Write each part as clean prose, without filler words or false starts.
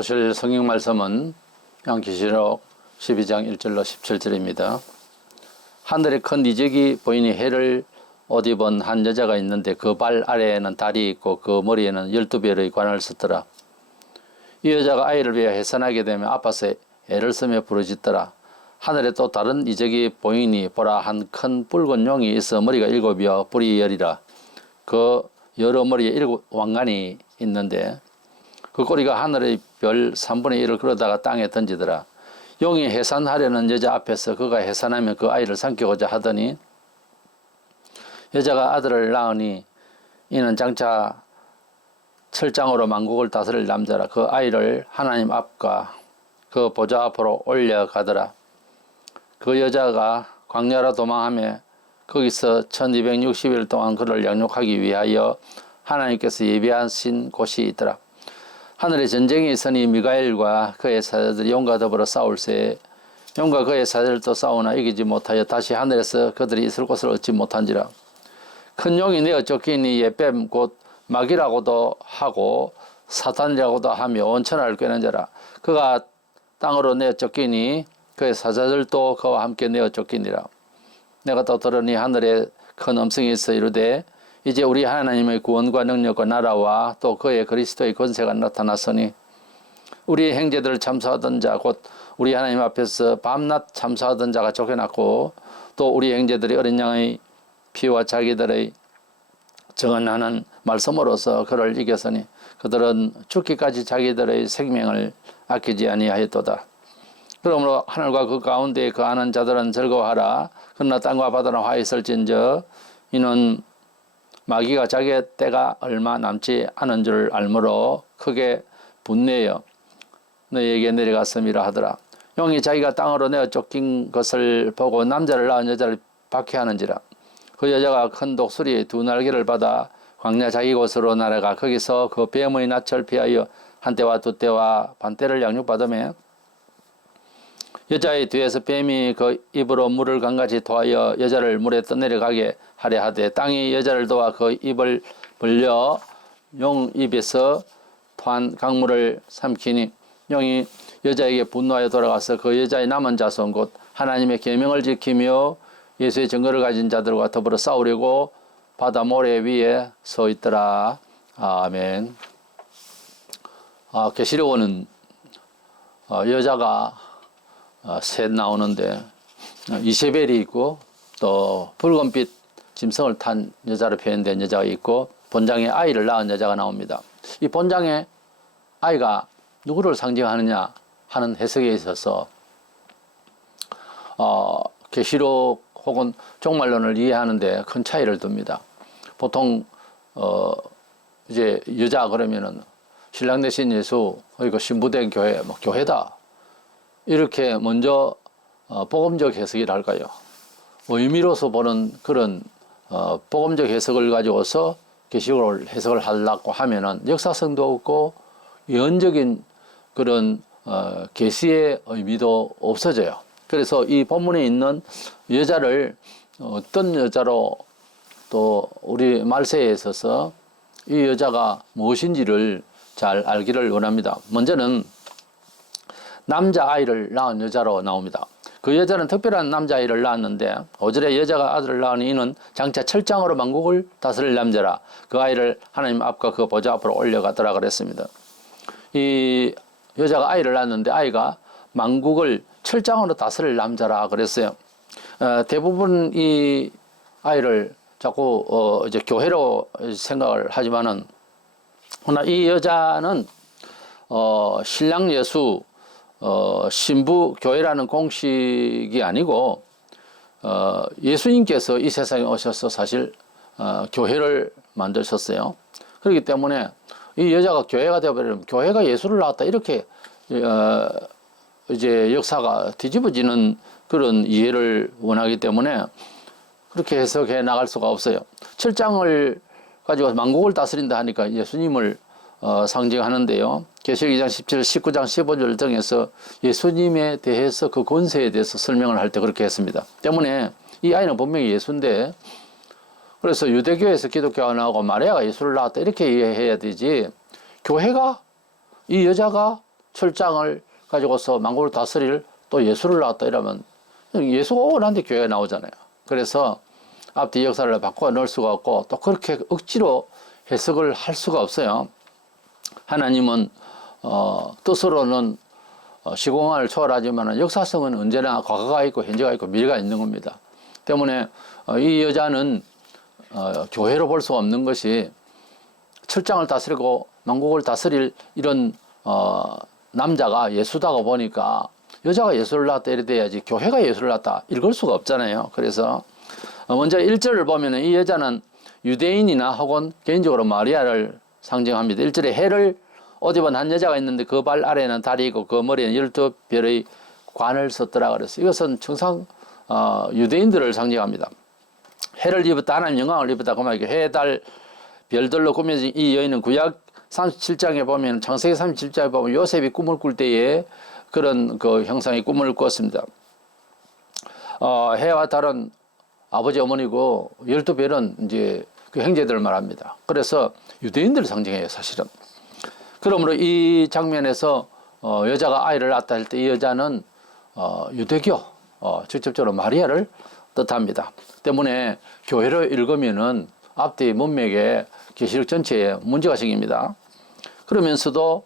보실 성경 말씀은 요한계시록 12장 1절로 17절입니다. 하늘에 큰 이적이 보이니 해를 옷 입은 한 여자가 있는데 그 발 아래에는 달이 있고 그 머리에는 12별의 관을 썼더라. 이 여자가 아이를 위하여 해산하게 되면 아파서 애를 쓰며 부르짖더라. 하늘에 또 다른 이적이 보이니 보라 한 큰 붉은 용이 있어 머리가 7이여 뿔이 10이라. 그 여러 머리에 7 왕관이 있는데 그 꼬리가 하늘의 별 3분의 1을 끌어다가 땅에 던지더라. 용이 해산하려는 여자 앞에서 그가 해산하면 그 아이를 삼키고자 하더니 여자가 아들을 낳으니 이는 장차 철장으로 만국을 다스릴 남자라. 그 아이를 하나님 앞과 그 보좌 앞으로 올려가더라. 그 여자가 광야로 도망하며 거기서 1260일 동안 그를 양육하기 위하여 하나님께서 예비하신 곳이 있더라. 하늘에 전쟁이 있으니 미가엘과 그의 사자들이 용과 더불어 싸울세 용과 그의 사자들도 싸우나 이기지 못하여 다시 하늘에서 그들이 있을 곳을 얻지 못한지라. 큰 용이 내어 쫓기니 예뱀 곧 마귀라고도 하고 사탄이라고도 하며 온천하를 꿰는 자라. 그가 땅으로 내어 쫓기니 그의 사자들도 그와 함께 내어 쫓기니라. 내가 또 들으니 하늘에 큰 음성이 있어 이르되 이제 우리 하나님의 구원과 능력과 나라와 또 그의 그리스도의 권세가 나타났으니 우리의 행제들을 참수하던 자 곧 우리 하나님 앞에서 밤낮 참수하던 자가 쫓겨났고 또 우리 행제들이 어린 양의 피와 자기들의 정언하는 말씀으로서 그를 이겼으니 그들은 죽기까지 자기들의 생명을 아끼지 아니하였도다. 그러므로 하늘과 그 가운데에 거하는 자들은 즐거워하라. 그러나 땅과 바다는 화해 있을진저 이는 마귀가 자기의 때가 얼마 남지 않은 줄 알므로 크게 분내어 너희에게 내려갔음이라 하더라. 용이 자기가 땅으로 내어 쫓긴 것을 보고 남자를 낳은 여자를 박해하는지라. 그 여자가 큰 독수리의 2날개를 받아 광야 자기 곳으로 날아가 거기서 그 뱀의 낯을 피하여 한 때와 2때와 반 때를 양육받으며 여자의 뒤에서 뱀이 그 입으로 물을 강같이 토하여 여자를 물에 떠내려가게 하려 하되 땅이 여자를 도와 그 입을 벌려 용 입에서 토한 강물을 삼키니 용이 여자에게 분노하여 돌아가서 그 여자의 남은 자손 곧 하나님의 계명을 지키며 예수의 증거를 가진 자들과 더불어 싸우려고 바다 모래 위에 서 있더라. 아멘. 계시록은 여자가 셋 나오는데 이세벨이 있고 또 붉은빛 짐승을 탄 여자로 표현된 여자가 있고 본장에 아이를 낳은 여자가 나옵니다. 이 본장에 아이가 누구를 상징하느냐 하는 해석에 있어서 계시록 혹은 종말론을 이해하는데 큰 차이를 둡니다. 보통 이제 여자 그러면은 신랑 대신 예수, 그리고 신부된 교회, 뭐 교회다 이렇게 먼저 복음적 해석이라 할까요? 의미로서 보는 그런 복음적 해석을 가지고서 계시록을 해석을 하려고 하면은 역사성도 없고 예언적인 그런 계시의 의미도 없어져요. 그래서 이 본문에 있는 여자를 어떤 여자로 또 우리 말세에 있어서 이 여자가 무엇인지를 잘 알기를 원합니다. 먼저는 남자아이를 낳은 여자로 나옵니다. 그 여자는 특별한 남자아이를 낳았는데 5절에 여자가 아들을 낳으니 이는 장차 철장으로 만국을 다스릴 남자라. 그 아이를 하나님 앞과 그 보좌 앞으로 올려가더라 그랬습니다. 이 여자가 아이를 낳았는데 아이가 만국을 철장으로 다스릴 남자라 그랬어요. 대부분 이 아이를 자꾸 이제 교회로 생각을 하지만은 그러나 이 여자는 신랑 예수 신부 교회라는 공식이 아니고 예수님께서 이 세상에 오셔서 사실 교회를 만드셨어요. 그렇기 때문에 이 여자가 교회가 되어버리면 교회가 예수를 낳았다 이렇게 이제 역사가 뒤집어지는 그런 이해를 원하기 때문에 그렇게 해석해 나갈 수가 없어요. 철장을 가지고 만국을 다스린다 하니까 예수님을 상징하는데요. 계시록 2장 17, 19장 15절 등에서 예수님에 대해서 그 권세에 대해서 설명을 할 때 그렇게 했습니다. 때문에 이 아이는 분명히 예수인데 그래서 유대교에서 기독교가 나오고 마리아가 예수를 낳았다 이렇게 이해해야 되지 교회가 이 여자가 철장을 가지고서 만국을 다스릴 또 예수를 낳았다 이러면 예수가 오고 난 뒤 교회가 나오잖아요. 그래서 앞뒤 역사를 바꿔 넣을 수가 없고 또 그렇게 억지로 해석을 할 수가 없어요. 하나님은 뜻으로는 시공간을 초월하지만 역사성은 언제나 과거가 있고 현재가 있고 미래가 있는 겁니다. 때문에 이 여자는 교회로 볼 수가 없는 것이 철장을 다스리고 만국을 다스릴 이런 남자가 예수다가 보니까 여자가 예수를 낳았다 이래 돼야지 교회가 예수를 낳았다 읽을 수가 없잖아요. 그래서 먼저 1절을 보면 이 여자는 유대인이나 혹은 개인적으로 마리아를 상징합니다. 1절에 해를 옷 입은 한 여자가 있는데 그 발 아래에는 달이 있고 그 머리에는 12별의 관을 썼더라 그랬어요. 이것은 정상 유대인들을 상징합니다. 해를 입었다, 하나님 영광을 입었다 그 말이에요. 해, 달, 별들로 꾸며진 이 여인은 구약 37장에 보면 창세기 37장에 보면 요셉이 꿈을 꿀 때에 그런 그 형상의 꿈을 꿨습니다. 해와 달은 아버지 어머니고 12별은 이제 그 형제들을 말합니다. 그래서 유대인들을 상징해요, 사실은. 그러므로 이 장면에서 여자가 아이를 낳았다 할 때 이 여자는 유대교, 직접적으로 마리아를 뜻합니다. 때문에 교회로 읽으면은 앞뒤 문맥에 계시록 전체에 문제가 생깁니다. 그러면서도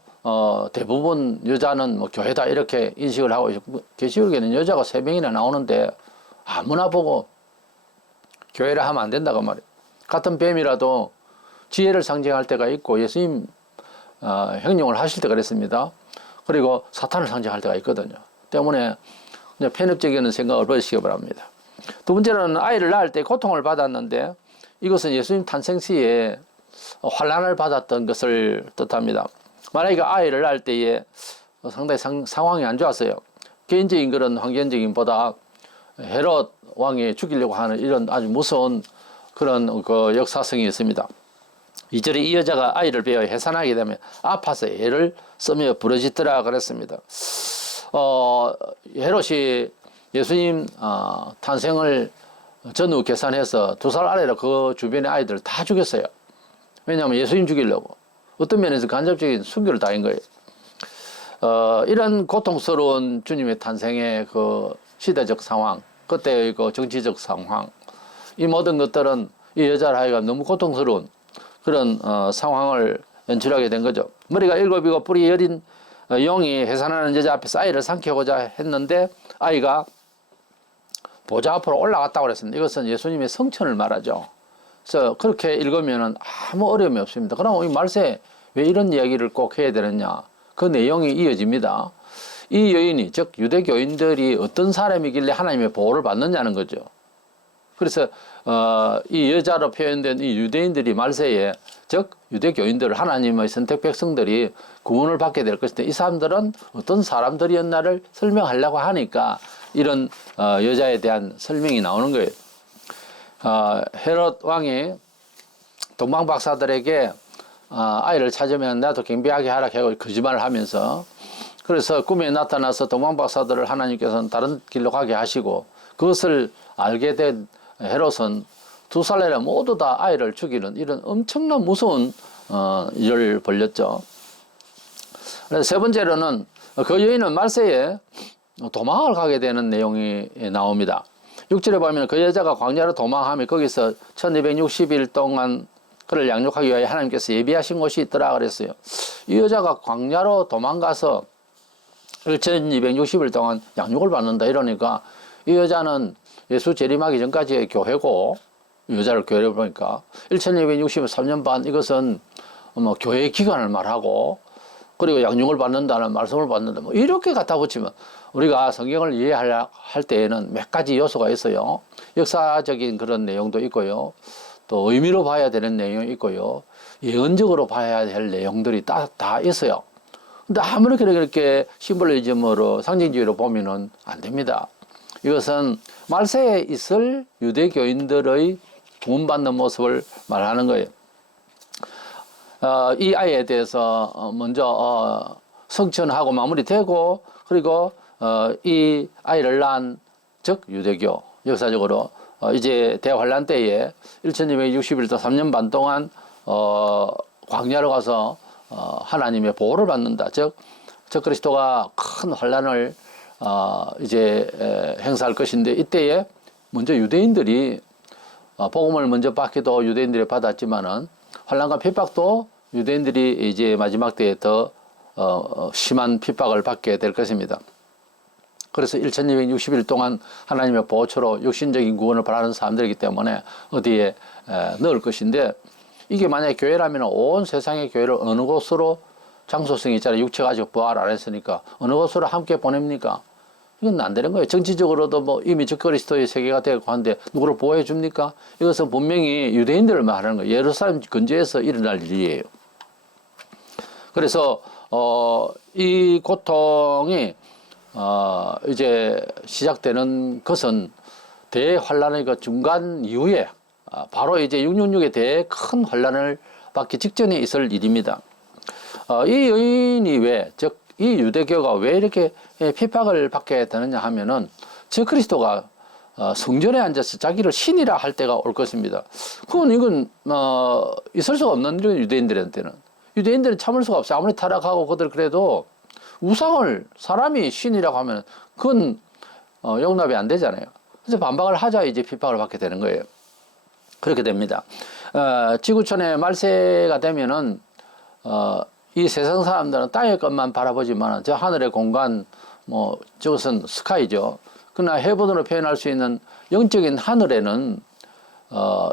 대부분 여자는 뭐 교회다 이렇게 인식을 하고 있고 계시록에는 여자가 3명이나 나오는데 아무나 보고 교회를 하면 안 된다고 말이에요. 같은 뱀이라도 지혜를 상징할 때가 있고 예수님 행동을 하실 때 그랬습니다. 그리고 사탄을 상징할 때가 있거든요. 때문에 편협적인 생각을 버리시기 바랍니다. 두 번째로는 아이를 낳을 때 고통을 받았는데 이것은 예수님 탄생 시에 환난을 받았던 것을 뜻합니다. 마리아가 아이를 낳을 때에 상당히 상황이 안 좋았어요. 개인적인 그런 환경적인 보다 헤롯 왕이 죽이려고 하는 이런 아주 무서운 그런 그 역사성이 있습니다. 2절에 이 여자가 아이를 베어 해산하게 되면 아파서 애를 쓰며 부르짖더라 그랬습니다. 헤롯이 예수님 탄생을 전후 계산해서 2살 아래로 그 주변의 아이들을 다 죽였어요. 왜냐하면 예수님 죽이려고. 어떤 면에서 간접적인 순교를 당한 거예요. 이런 고통스러운 주님의 탄생의 그 시대적 상황, 그때의 그 정치적 상황, 이 모든 것들은 이 여자를 하여가 너무 고통스러운 그런 상황을 연출하게 된 거죠. 머리가 7이고 뿔이 여린 용이 해산하는 여자 앞에서 아이를 삼키고자 했는데 아이가 보좌 앞으로 올라갔다고 그랬습니다. 이것은 예수님의 성천을 말하죠. 그래서 그렇게 읽으면 아무 어려움이 없습니다. 그럼 이 말세에 왜 이런 이야기를 꼭 해야 되느냐? 그 내용이 이어집니다. 이 여인이 즉 유대교인들이 어떤 사람이길래 하나님의 보호를 받느냐는 거죠. 그래서 이 여자로 표현된 이 유대인들이 말세에 즉 유대교인들 하나님의 선택 백성들이 구원을 받게 될 것인데 이 사람들은 어떤 사람들이었나를 설명하려고 하니까 이런 여자에 대한 설명이 나오는 거예요. 헤롯 왕이 동방 박사들에게 아이를 찾으면 나도 경배하게 하라 하고 거짓말을 하면서 그래서 꿈에 나타나서 동방 박사들을 하나님께서는 다른 길로 가게 하시고 그것을 알게 된 헤롯은 2살 내에 모두 다 아이를 죽이는 이런 엄청난 무서운 일을 벌였죠. 그래서 세 번째로는 그 여인은 말세에 도망을 가게 되는 내용이 나옵니다. 6절에 보면 그 여자가 광야로 도망하며 거기서 1260일 동안 그를 양육하기 위하여 하나님께서 예비하신 곳이 있더라 그랬어요. 이 여자가 광야로 도망가서 1260일 동안 양육을 받는다 이러니까 이 여자는 예수 재림하기 전까지의 교회고 여자를 교회로 보니까 1263년 반 이것은 뭐 교회 기간을 말하고 그리고 양육을 받는다는 말씀을 받는다 뭐 이렇게 갖다 붙이면 우리가 성경을 이해할 때에는 몇 가지 요소가 있어요. 역사적인 그런 내용도 있고요. 또 의미로 봐야 되는 내용이 있고요. 예언적으로 봐야 될 내용들이 다 있어요. 근데 아무리 그렇게 심볼리즘으로 상징주의로 보면은 안 됩니다. 이것은 말세에 있을 유대교인들의 구원받는 모습을 말하는 거예요. 이 아이에 대해서 먼저 성천하고 마무리되고 그리고 이 아이를 낳은 즉 유대교 역사적으로 이제 대환란 때에 1260일도 3년 반 동안 광야로 가서 하나님의 보호를 받는다. 즉 적그리스도가 큰 환란을 이제 행사할 것인데, 이때에 먼저 유대인들이 복음을 먼저 받기도 유대인들이 받았지만은 환란과 핍박도 유대인들이 이제 마지막 때에 더 심한 핍박을 받게 될 것입니다. 그래서 1260일 동안 하나님의 보호처로 육신적인 구원을 바라는 사람들이기 때문에 어디에 넣을 것인데, 이게 만약에 교회라면 온 세상의 교회를 어느 곳으로, 장소성이 있잖아요. 육체가 아직 부활 안 했으니까 어느 곳으로 함께 보냅니까? 이건 안 되는 거예요. 정치적으로도 뭐 이미 적그리스도의 세계가 되고 하는데 누구를 보호해 줍니까? 이것은 분명히 유대인들을 말하는 거예요. 예루살렘 근처에서 일어날 일이에요. 그래서 이 고통이 이제 시작되는 것은 대환란의 그 중간 이후에 바로 이제 666에 대해 큰 환란을 받기 직전에 있을 일입니다. 이 여인이 왜, 즉 이 유대교가 왜 이렇게 핍박을 받게 되느냐 하면은 적그리스도가 성전에 앉아서 자기를 신이라 할 때가 올 것입니다. 이건 있을 수가 없는 일이에요. 유대인들한테는. 유대인들은 참을 수가 없어요. 아무리 타락하고 그들 그래도 우상을 사람이 신이라고 하면 그건 용납이 안 되잖아요. 그래서 반박을 하자 이제 핍박을 받게 되는 거예요. 그렇게 됩니다. 지구촌의 말세가 되면은 이 세상 사람들은 땅의 것만 바라보지만 저 하늘의 공간, 뭐 저것은 스카이죠. 그러나 헤븐으로 표현할 수 있는 영적인 하늘에는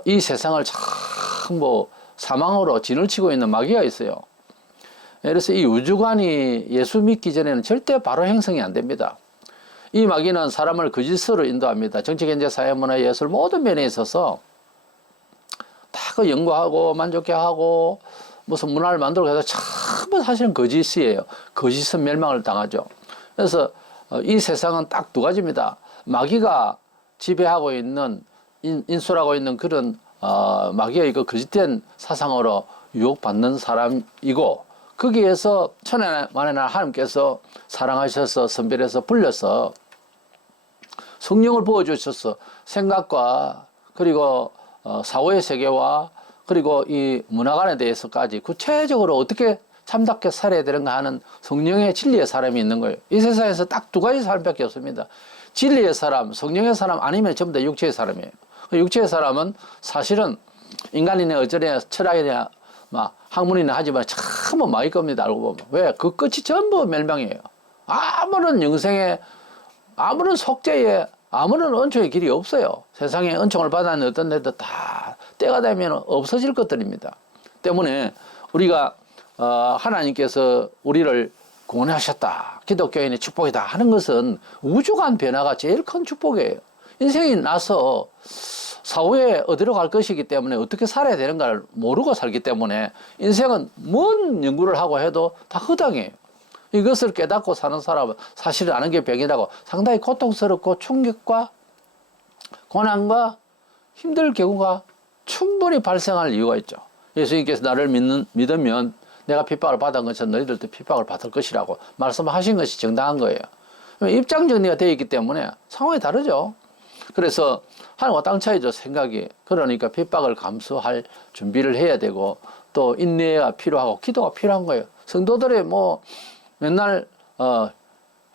이 세상을 참 뭐 사망으로 진을 치고 있는 마귀가 있어요. 그래서 이 우주관이 예수 믿기 전에는 절대 바로 형성이 안 됩니다. 이 마귀는 사람을 거짓으로 인도합니다. 정치, 경제, 사회, 문화, 예술 모든 면에 있어서 다 그 연구하고 만족해하고 무슨 문화를 만들고 해서 전부 사실은 거짓이에요. 거짓은 멸망을 당하죠. 그래서 이 세상은 딱 두 가지입니다. 마귀가 지배하고 있는, 인솔하고 있는 그런 마귀의 그 거짓된 사상으로 유혹받는 사람이고, 거기에서 천하만의 날 하나님께서 사랑하셔서 선별해서 불려서 성령을 부어주셔서 생각과 그리고 사후의 세계와 그리고 이 문화관에 대해서까지 구체적으로 어떻게 참답게 살아야 되는가 하는 성령의 진리의 사람이 있는 거예요. 이 세상에서 딱 두 가지 사람밖에 없습니다. 진리의 사람, 성령의 사람 아니면 전부 다 육체의 사람이에요. 육체의 사람은 사실은 인간이냐 어쩌냐 철학이냐 막 학문이나 하지만 참 마귀 겁니다. 알고 보면. 왜? 그 끝이 전부 멸망이에요. 아무런 영생에, 아무런 속죄에, 아무런 은총의 길이 없어요. 세상에 은총을 받았는 어떤 데도 다 때가 되면 없어질 것들입니다. 때문에 우리가 하나님께서 우리를 구원하셨다, 기독교인의 축복이다 하는 것은 우주관 변화가 제일 큰 축복이에요. 인생이 나서 사후에 어디로 갈 것이기 때문에 어떻게 살아야 되는가를 모르고 살기 때문에 인생은 뭔 연구를 하고 해도 다 허당해요. 이것을 깨닫고 사는 사람은 사실은 아는 게 병이라고 상당히 고통스럽고 충격과 고난과 힘들 경우가 충분히 발생할 이유가 있죠. 예수님께서 나를 믿으면 내가 핍박을 받은 것처럼 너희들도 핍박을 받을 것이라고 말씀하신 것이 정당한 거예요. 입장 정리가 되어 있기 때문에 상황이 다르죠. 그래서 하늘과 땅 차이죠, 생각이. 그러니까 핍박을 감수할 준비를 해야 되고 또 인내가 필요하고 기도가 필요한 거예요. 성도들이 뭐 맨날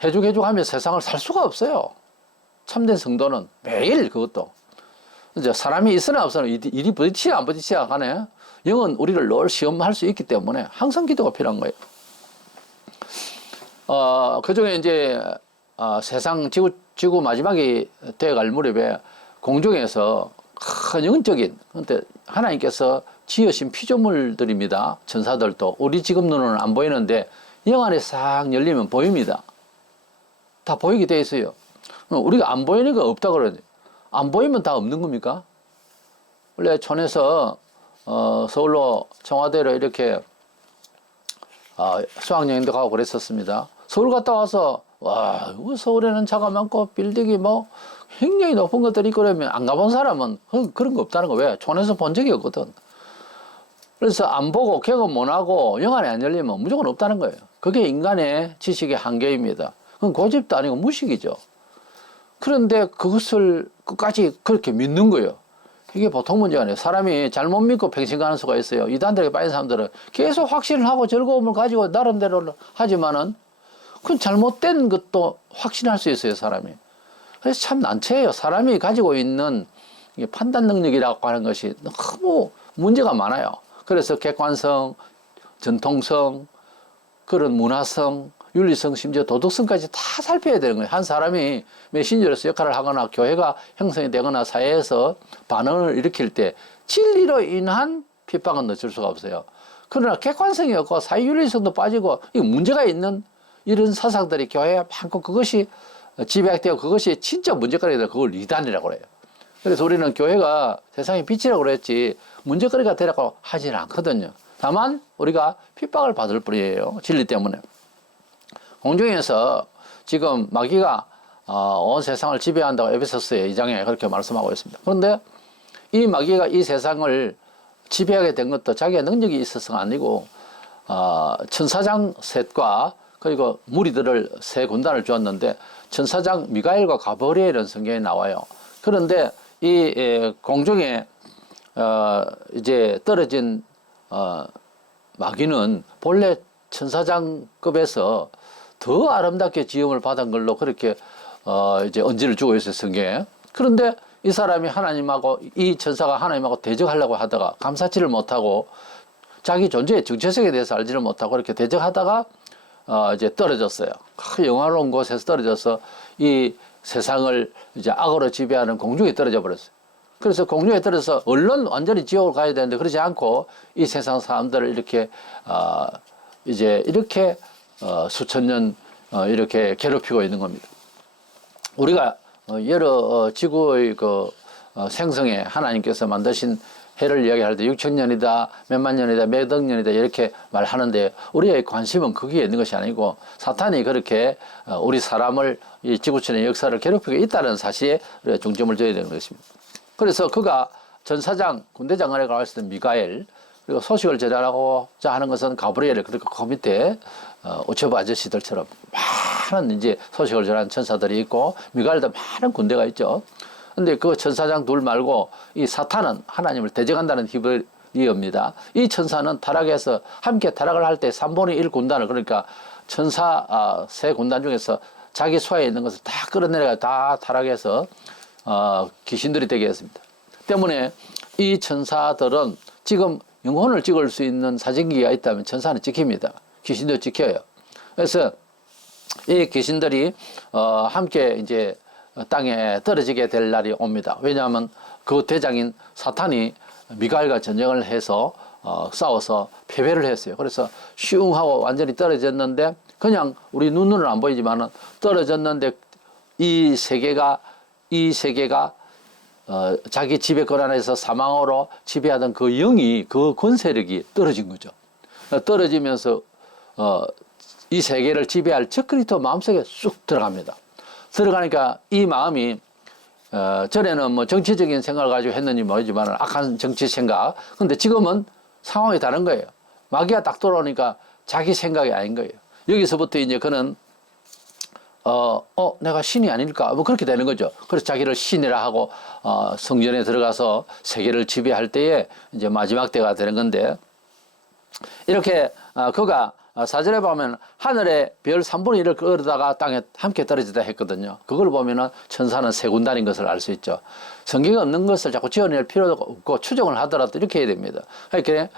해죽 하며 세상을 살 수가 없어요. 참된 성도는 매일 그것도 이제 사람이 있으나 없으나 일이 부딪히야 안 부딪히야 간에 영은 우리를 늘 시험할 수 있기 때문에 항상 기도가 필요한 거예요. 그중에 이제 세상 지구 마지막이 되어갈 무렵에 공중에서 큰 영적인, 근데 하나님께서 지으신 피조물들입니다. 천사들도 우리 지금 눈은 안 보이는데 영 안에 싹 열리면 보입니다. 다 보이게 돼 있어요. 우리가 안 보이는 거 없다 그러죠. 안 보이면 다 없는 겁니까? 원래 촌에서 서울로 청와대로 이렇게 수학여행도 가고 그랬었습니다. 서울 갔다 와서 와, 서울에는 차가 많고 빌딩이 뭐 굉장히 높은 것들이 있고 그러면 안 가본 사람은 그런 거 없다는 거. 왜? 촌에서 본 적이 없거든. 그래서 안 보고 경험 못 하고 영 안에 안 열리면 무조건 없다는 거예요. 그게 인간의 지식의 한계입니다. 그건 고집도 아니고 무식이죠. 그런데 그것을 끝까지 그렇게 믿는 거예요. 이게 보통 문제가 아니에요. 사람이 잘못 믿고 평생 가는 수가 있어요. 이단들에게 빠진 사람들은 계속 확신을 하고 즐거움을 가지고 나름대로 하지만은 그건 잘못된 것도 확신할 수 있어요, 사람이. 그래서 참 난처해요. 사람이 가지고 있는 판단 능력이라고 하는 것이 너무 문제가 많아요. 그래서 객관성, 전통성, 그런 문화성, 윤리성, 심지어 도덕성까지 다 살펴야 되는 거예요. 한 사람이 메신저로서 역할을 하거나 교회가 형성이 되거나 사회에서 반응을 일으킬 때 진리로 인한 핍박은 어쩔 수가 없어요. 그러나 객관성이 없고 사회윤리성도 빠지고 문제가 있는 이런 사상들이 교회에 많고 그것이 집약되고 그것이 진짜 문제거리다. 그걸 이단이라고 그래요. 그래서 우리는 교회가 세상의 빛이라고 그랬지 문제거리가 되라고 하지는 않거든요. 다만 우리가 핍박을 받을 뿐이에요. 진리 때문에. 공중에서 지금 마귀가 온 세상을 지배한다고 에베소서 2장에 그렇게 말씀하고 있습니다. 그런데 이 마귀가 이 세상을 지배하게 된 것도 자기의 능력이 있어서가 아니고 천사장 셋과 그리고 무리들을 세 군단을 주었는데 천사장 미가엘과 가브리엘은 성경에 나와요. 그런데 이 공중에 이제 떨어진 마귀는 본래 천사장급에서 더 아름답게 지음을 받은 걸로 그렇게 이제 언지를 주고 있어요, 성경에. 그런데 이 사람이 하나님하고 이 천사가 하나님하고 대적하려고 하다가 감사치를 못하고 자기 존재의 정체성에 대해서 알지를 못하고 그렇게 대적하다가 이제 떨어졌어요. 영화로운 곳에서 떨어져서 이 세상을 이제 악으로 지배하는 공중에 떨어져 버렸어요. 그래서 공중에 떨어져서 얼른 완전히 지옥을 가야 되는데 그러지 않고 이 세상 사람들을 이렇게 이제 이렇게 수천 년 이렇게 괴롭히고 있는 겁니다. 우리가 여러 지구의 그 생성에 하나님께서 만드신 해를 이야기할 때 6천년이다, 몇만 년이다, 몇억 년이다 이렇게 말하는데 우리의 관심은 거기에 있는 것이 아니고 사탄이 그렇게 우리 사람을 이 지구촌의 역사를 괴롭히고 있다는 사실에 중점을 둬야 되는 것입니다. 그래서 그가 전사장, 군대 장관에 가 있었던 미가엘, 그리고 소식을 전하고자 하는 것은 가브리엘, 그리고 그 밑에 오처브 아저씨들처럼 많은 이제 소식을 전하는 천사들이 있고 미가엘도 많은 군대가 있죠. 근데 그 천사장 둘 말고 이 사탄은 하나님을 대적한다는 히브리어입니다. 이 천사는 타락해서 함께 타락을 할 때 3분의 1 군단을 그러니까 천사 세 군단 중에서 자기 수하에 있는 것을 다 끌어내려가 다 타락해서 귀신들이 되게 했습니다. 때문에 이 천사들은 지금 영혼을 찍을 수 있는 사진기가 있다면 천사는 찍힙니다. 귀신도 찍혀요. 그래서 이 귀신들이 함께 이제 땅에 떨어지게 될 날이 옵니다. 왜냐하면 그 대장인 사탄이 미가엘과 전쟁을 해서 싸워서 패배를 했어요. 그래서 슝 하고 완전히 떨어졌는데 그냥 우리 눈으로는 안 보이지만은 떨어졌는데 이 세계가 자기 지배권 안에서 사망으로 지배하던 그 영이 그 권세력이 떨어진 거죠. 떨어지면서 이 세계를 지배할 적그리스도 마음속에 쑥 들어갑니다. 들어가니까 이 마음이 전에는 뭐 정치적인 생각을 가지고 했는지 모르지만 악한 정치 생각. 근데 지금은 상황이 다른 거예요. 마귀가 딱 돌아오니까 자기 생각이 아닌 거예요. 여기서부터 이제 그는 내가 신이 아닐까? 뭐 그렇게 되는 거죠. 그래서 자기를 신이라 하고 성전에 들어가서 세계를 지배할 때에 이제 마지막 때가 되는 건데 이렇게 그가 사절에 보면 하늘에 별 3분의 1을 끌어다가 땅에 함께 떨어지다 했거든요. 그걸 보면은 천사는 세 군단인 것을 알 수 있죠. 성경에 없는 것을 자꾸 지어낼 필요도 없고 추정을 하더라도 이렇게 해야 됩니다. 이렇게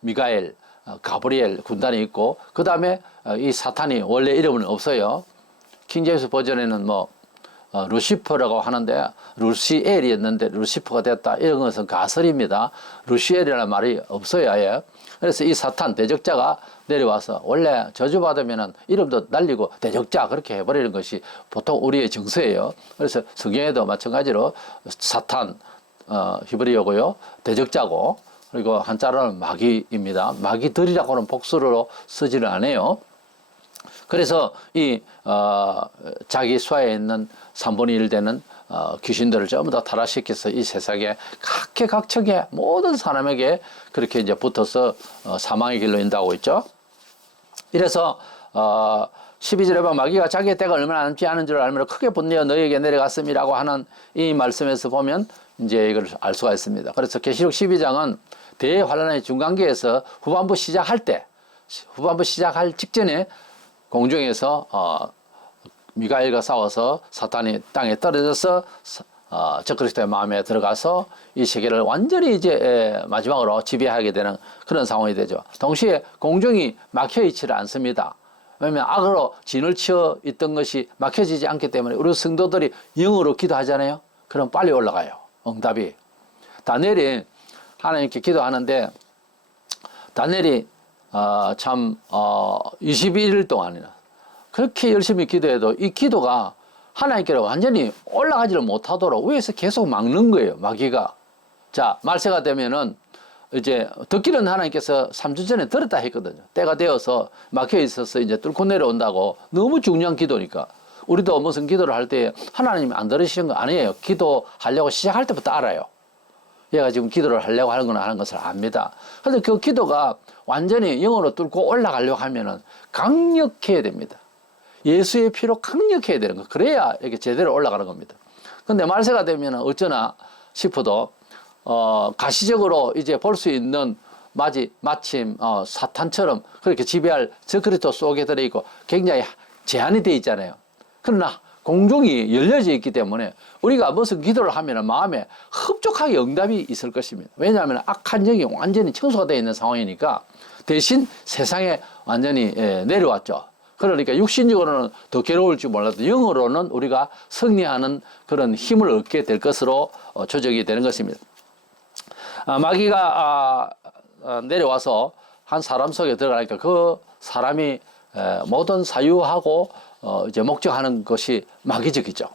미가엘, 가브리엘 군단이 있고 그 다음에 이 사탄이 원래 이름은 없어요. 킹제임스 버전에는 뭐 루시퍼라고 하는데 루시엘이었는데 루시퍼가 됐다. 이런 것은 가설입니다. 루시엘이라는 말이 없어요, 아예. 그래서 이 사탄 대적자가 내려와서 원래 저주받으면은 이름도 날리고 대적자 그렇게 해버리는 것이 보통 우리의 정서예요. 그래서 성경에도 마찬가지로 사탄 히브리어고요, 대적자고 그리고 한자로는 마귀입니다. 마귀들이라고는 복수로 쓰지를 않아요. 그래서 이 자기 수하에 있는 3분의 1 되는 귀신들을 전부 다 타락시켜서 이 세상에 각계각층의 모든 사람에게 그렇게 이제 붙어서 사망의 길로 인도하고 있죠. 이래서 12절에 보면 마귀가 자기의 때가 얼마나 남지 않은 줄 알면 크게 분내어 너희에게 내려갔음이라고 하는 이 말씀에서 보면 이제 이걸 알 수가 있습니다. 그래서 계시록 12장은 대환란의 중간기에서 후반부 시작할 직전에 공중에서 미가엘과 싸워서 사탄이 땅에 떨어져서 적그리스도의 마음에 들어가서 이 세계를 완전히 이제 마지막으로 지배하게 되는 그런 상황이 되죠. 동시에 공중이 막혀 있지를 않습니다. 왜냐하면 악으로 진을 치어 있던 것이 막혀지지 않기 때문에 우리 성도들이 영으로 기도하잖아요. 그럼 빨리 올라가요. 응답이. 다니엘이 하나님께 기도하는데 다니엘이 참 21일 동안이나 그렇게 열심히 기도해도 이 기도가 하나님께로 완전히 올라가지를 못하도록 위에서 계속 막는 거예요. 마귀가. 자, 말세가 되면은 이제 듣기는 하나님께서 3주 전에 들었다 했거든요. 때가 되어서 막혀 있어서 이제 뚫고 내려온다고. 너무 중요한 기도니까. 우리도 무슨 기도를 할 때 하나님이 안 들으시는 거 아니에요. 기도하려고 시작할 때부터 알아요. 얘가 지금 기도를 하려고 하는 것을 압니다. 그런데 그 기도가 완전히 영으로 뚫고 올라가려고 하면은 강력해야 됩니다. 예수의 피로 강력해야 되는 거. 그래야 이렇게 제대로 올라가는 겁니다. 근데 말세가 되면 어쩌나 싶어도 가시적으로 이제 볼 수 있는 마침 사탄처럼 그렇게 지배할 적그리스도 속에 들어있고 굉장히 제한이 되어 있잖아요. 그러나 공중이 열려져 있기 때문에 우리가 무슨 기도를 하면 마음에 흡족하게 응답이 있을 것입니다. 왜냐하면 악한 영이 완전히 청소가 되어 있는 상황이니까 대신 세상에 완전히 내려왔죠. 그러니까 육신적으로는 더 괴로울지 몰라도 영으로는 우리가 승리하는 그런 힘을 얻게 될 것으로 조정이 되는 것입니다. 마귀가 내려와서 한 사람 속에 들어가니까 그 사람이 모든 사유하고 이제 목적하는 것이 마귀적이죠.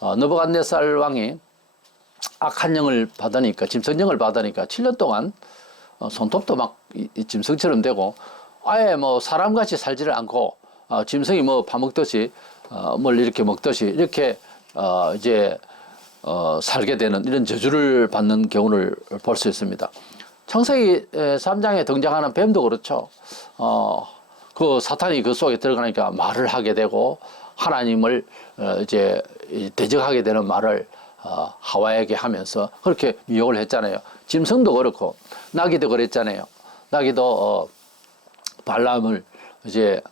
느부갓네살 왕이 악한 영을 받으니까 짐승영을 받으니까 7년 동안 손톱도 막 짐승처럼 되고 아예 뭐 사람같이 살지를 않고 짐승이 뭐 밥 먹듯이 뭘 이렇게 먹듯이 이렇게 이제 살게 되는 이런 저주를 받는 경우를 볼 수 있습니다. 창세기 3장에 등장하는 뱀도 그렇죠. 그 사탄이 그 속에 들어가니까 말을 하게 되고 하나님을 이제 대적하게 되는 말을 하와에게 하면서 그렇게 미혹을 했잖아요. 짐승도 그렇고 나귀도 그랬잖아요. 나귀도 발람을 이제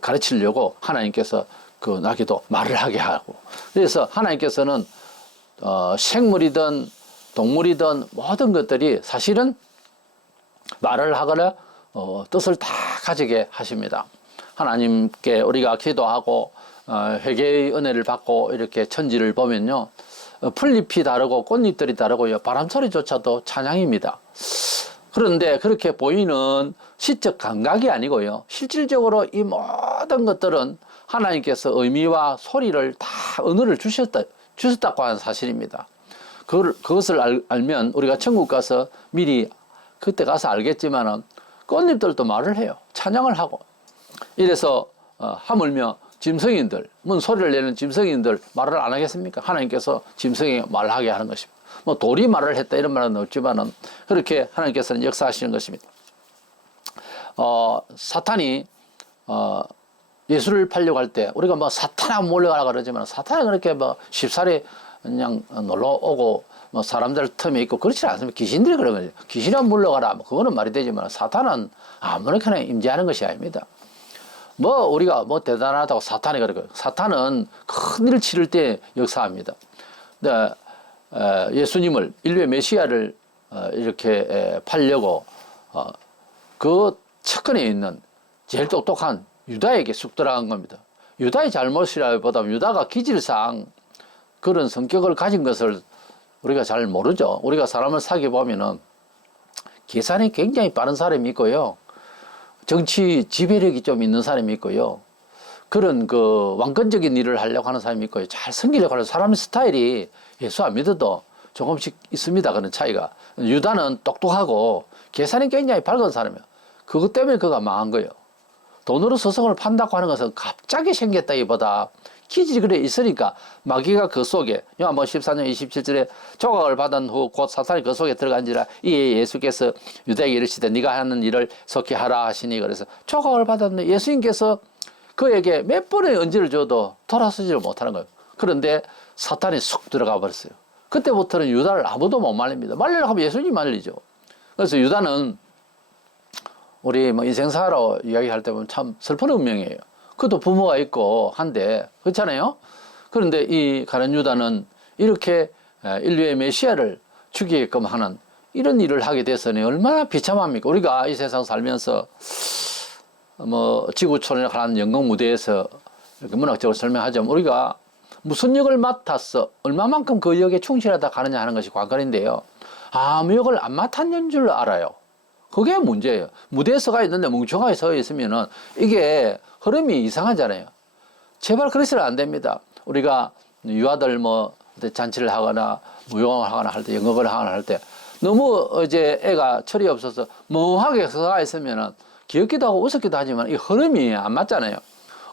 가르치려고 하나님께서 그 나귀도 말을 하게 하고 그래서 하나님께서는 생물이든 동물이든 모든 것들이 사실은 말을 하거나 뜻을 다 가지게 하십니다. 하나님께 우리가 기도하고 회개의 은혜를 받고 이렇게 천지를 보면요. 풀잎이 다르고 꽃잎들이 다르고요. 바람소리조차도 찬양입니다. 그런데 그렇게 보이는 시적 감각이 아니고요. 실질적으로 이 모든 것들은 하나님께서 의미와 소리를 다 언어를 주셨다고 하는 사실입니다. 그것을 알면 우리가 천국 가서 미리 그때 가서 알겠지만은 꽃잎들도 말을 해요. 찬양을 하고. 이래서 하물며 짐승인들, 소리를 내는 짐승인들 말을 안 하겠습니까? 하나님께서 짐승이 말하게 하는 것입니다. 뭐 돌이 말을 했다 이런 말은 없지만은 그렇게 하나님께서는 역사하시는 것입니다. 사탄이 예수를 팔려고 할 때 우리가 뭐 사탄아 몰려가라 그러지만 사탄이 그렇게 뭐 쉽사리 그냥 놀러 오고 뭐 사람들 틈에 있고 그렇지 않습니다. 귀신들이 그런 거죠. 귀신아 물러가라 뭐 그거는 말이 되지만 사탄은 아무렇게나 임재하는 것이 아닙니다. 뭐 우리가 뭐 대단하다고 사탄이 그러고 사탄은 큰 일을 치를 때 역사합니다. 근데 예수님을 인류의 메시아를 이렇게 팔려고 그 측근에 있는 제일 똑똑한 유다에게 쑥 들어간 겁니다. 유다의 잘못이라기보다 유다가 기질상 그런 성격을 가진 것을 우리가 잘 모르죠. 우리가 사람을 사귀어 보면은 계산이 굉장히 빠른 사람이 있고요. 정치 지배력이 좀 있는 사람이 있고요. 그런 그 왕권적인 일을 하려고 하는 사람이 있고요. 잘 섬기려고 하는 사람 스타일이 예수 안 믿어도 조금씩 있습니다. 그런 차이가. 유다는 똑똑하고 계산이 굉장히 밝은 사람이에요. 그것 때문에 그가 망한 거예요. 돈으로 서성을 판다고 하는 것은 갑자기 생겼다기보다 기질이 그래 있으니까 마귀가 그 속에 요한복음 14장 27절에 조각을 받은 후 곧 사탄이 그 속에 들어간지라 이에 예수께서 유다에게 이르시되 네가 하는 일을 속히 하라 하시니 그래서 조각을 받았는데 예수님께서 그에게 몇 번의 언지를 줘도 돌아서지를 못하는 거예요. 그런데 사탄이 쑥 들어가 버렸어요. 그때부터는 유다를 아무도 못 말립니다. 말리려고 하면 예수님 말리죠. 그래서 유다는 우리 뭐 인생사로 이야기할 때 보면 참 슬픈 운명이에요. 그것도 부모가 있고 한데 그렇잖아요. 그런데 이 가룟 유다는 이렇게 인류의 메시아를 죽이게끔 하는 이런 일을 하게 돼서는 얼마나 비참합니까? 우리가 이 세상 살면서 뭐 지구촌이나 하는 연극 무대에서 이렇게 문학적으로 설명하자면 우리가 무슨 역을 맡았어 얼마만큼 그 역에 충실하다 가느냐 하는 것이 관건인데요. 아무 역을 안 맡았는 줄 알아요. 그게 문제예요. 무대에 서가 있는데 멍청하게 서 있으면은 이게 흐름이 이상하잖아요. 제발 그래서는 안 됩니다. 우리가 유아들 뭐 잔치를 하거나 무용을 하거나 할 때 연극을 하거나 할 때 너무 이제 애가 철이 없어서 멍하게 서가 있으면은 귀엽기도 하고 웃었기도 하지만 이 흐름이 안 맞잖아요.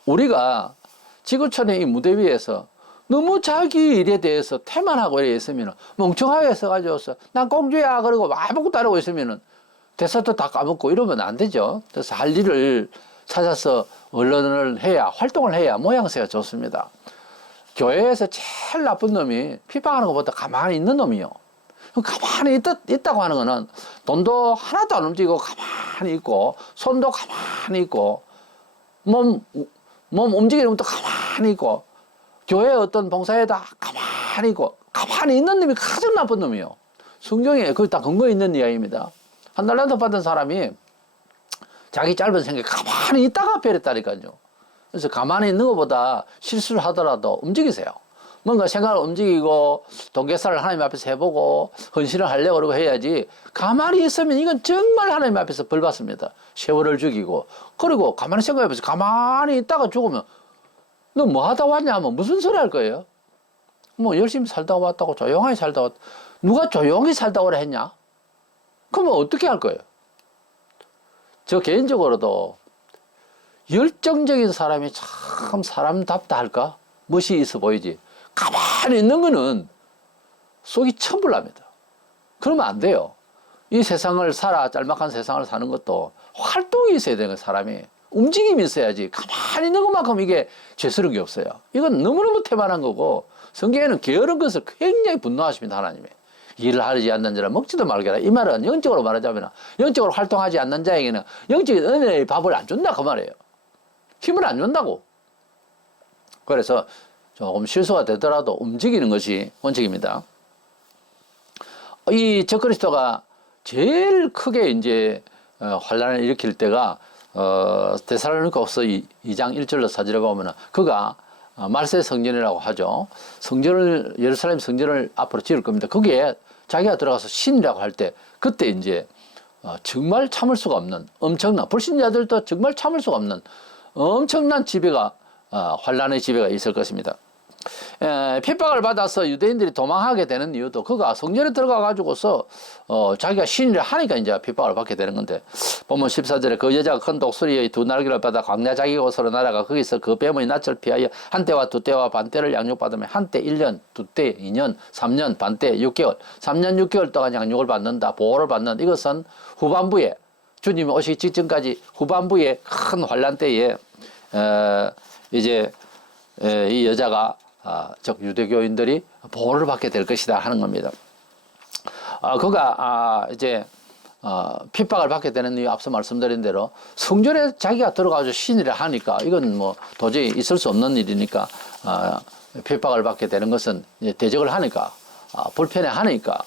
우리가 지구촌의 이 무대 위에서 너무 자기 일에 대해서 태만하고 이래 있으면은 멍청하게 서가지고서 난 공주야 그러고 아무것도 안 하고 있으면은 대사도 다 까먹고 이러면 안 되죠. 그래서 할 일을 찾아서 언론을 해야 활동을 해야 모양새가 좋습니다. 교회에서 제일 나쁜 놈이 핍박하는 것보다 가만히 있는 놈이요. 가만히 있다고 하는 거는 돈도 하나도 안 움직이고 가만히 있고 손도 가만히 있고 몸 움직이는 것도 가만히 있고 교회 어떤 봉사에다 가만히 있고 가만히 있는 놈이 가장 나쁜 놈이요. 성경에 그거 다 근거 있는 이야기입니다. 한 달란트 받은 사람이 자기 짧은 생각에 가만히 있다가 배렸다니까요. 그래서 가만히 있는 것보다 실수를 하더라도 움직이세요. 뭔가 생각을 움직이고 동계살을 하나님 앞에서 해보고 헌신을 하려고 그러고 해야지 가만히 있으면 이건 정말 하나님 앞에서 벌 받습니다. 세월을 죽이고 그리고 가만히 생각해보세요. 가만히 있다가 죽으면 너 뭐 하다 왔냐 하면 무슨 소리 할 거예요? 뭐 열심히 살다 왔다고 조용하게 살다 왔다. 누가 조용히 살다 오라 했냐? 그러면 어떻게 할 거예요? 저 개인적으로도 열정적인 사람이 참 사람답다 할까? 멋이 있어 보이지. 가만히 있는 거는 속이 천불납니다. 그러면 안 돼요. 이 세상을 짤막한 세상을 사는 것도 활동이 있어야 되는 거예요, 사람이. 움직임이 있어야지. 가만히 있는 것만큼 이게 죄스러운 게 없어요. 이건 너무너무 태만한 거고, 성경에는 게으른 것을 굉장히 분노하십니다, 하나님이. 일을 하지 않는 자라 먹지도 말게라. 이 말은 영적으로 말하자면, 영적으로 활동하지 않는 자에게는 영적인 은혜의 밥을 안 준다, 그 말이에요. 힘을 안 준다고. 그래서 조금 실수가 되더라도 움직이는 것이 원칙입니다. 이 적그리스도가 제일 크게 이제 환란을 일으킬 때가 데살로니가후서 2장 1절로 4절에 보면은 그가 말세 성전이라고 하죠. 성전을 예루살렘 성전을 앞으로 지을 겁니다. 거기에 자기가 들어가서 신이라고 할 때 그때 이제 정말 참을 수가 없는 엄청난 불신자들도 정말 참을 수가 없는 엄청난 지배가 환란의 지배가 있을 것입니다. 핍박을 받아서 유대인들이 도망하게 되는 이유도 그가 성전에 들어가 가지고서 자기가 신이라 하니까 이제 핍박을 받게 되는 건데 보면 14절에 그 여자가 큰 독수리의 두 날개를 받아 광야 자기 곳으로 날아가 거기서 그 뱀의 낯을 피하여 한 때와 두 때와 반 때를 양육받으며 한 때 1년, 두 때 2년, 3년, 반 때 6개월, 3년 6개월 동안 양육을 받는다. 보호를 받는 이것은 후반부에 주님이 오시기 직전까지 후반부에 큰 환란 때에 이제 이 여자가 즉 유대교인들이 보호를 받게 될 것이다 하는 겁니다. 그가 이제 핍박을 받게 되는 이유 앞서 말씀드린 대로 성전에 자기가 들어가서 신이라 하니까 이건 뭐 도저히 있을 수 없는 일이니까 핍박을 받게 되는 것은 이제 대적을 하니까 불편해 하니까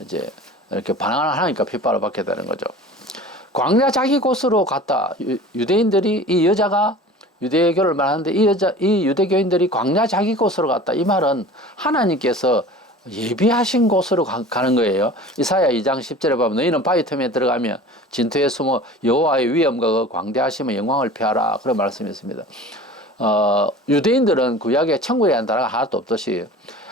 이제 이렇게 반항을 하니까 핍박을 받게 되는 거죠. 광야 자기 곳으로 갔다. 유대인들이 이 여자가 유대교를 말하는데 이 유대교인들이 광야 자기 곳으로 갔다. 이 말은 하나님께서 예비하신 곳으로 가는 거예요. 이사야 2장 10절에 보면 너희는 바위 틈에 들어가며 진토에 숨어 여호와의 위엄과 그 광대하심의 영광을 피하라. 그런 말씀이 있습니다. 유대인들은 구약에 천국에 대한 단어가 하나도 없듯이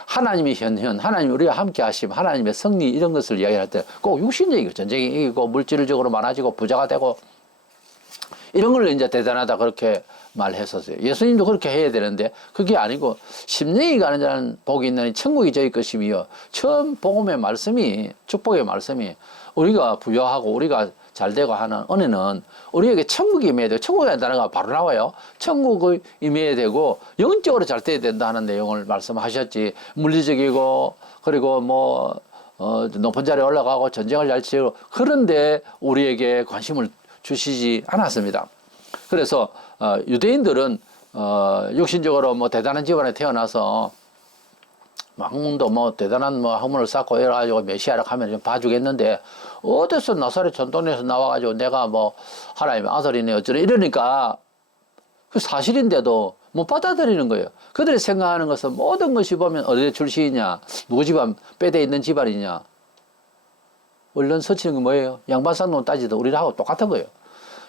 하나님이 현현, 하나님 우리와 함께 하심, 하나님의 승리 이런 것을 이야기할 때 꼭 육신적이고 전쟁이 이기고 물질적으로 많아지고 부자가 되고 이런 걸 이제 대단하다 그렇게 말했었어요. 예수님도 그렇게 해야 되는데 그게 아니고 심령이 가는 자는 복이 있나니 천국이 저희 것이며 처음 복음의 말씀이 축복의 말씀이 우리가 부여하고 우리가 잘되고 하는 은혜는 우리에게 천국이 임해야 되고 천국이라는 단어가 바로 나와요. 천국이 임해야 되고 영적으로 잘 돼야 된다 하는 내용을 말씀하셨지 물리적이고 그리고 뭐 높은 자리에 올라가고 전쟁을 잘 치고 그런데 우리에게 관심을 주시지 않았습니다. 그래서 유대인들은 육신적으로 뭐 대단한 집안에 태어나서 학문도 뭐 대단한 뭐 학문을 쌓고 이래가지고 메시아라 하면 좀 봐주겠는데, 어디서 나사렛 전통에서 나와가지고 내가 뭐 하나님의 아들이네 어쩌네 이러니까 그 사실인데도 못 받아들이는 거예요. 그들이 생각하는 것은 모든 것이 보면 어디 출신이냐, 누구 집안 빼대 있는 집안이냐, 얼른 서치는 게 뭐예요? 양반산론 따지도 우리하고 똑같은 거예요.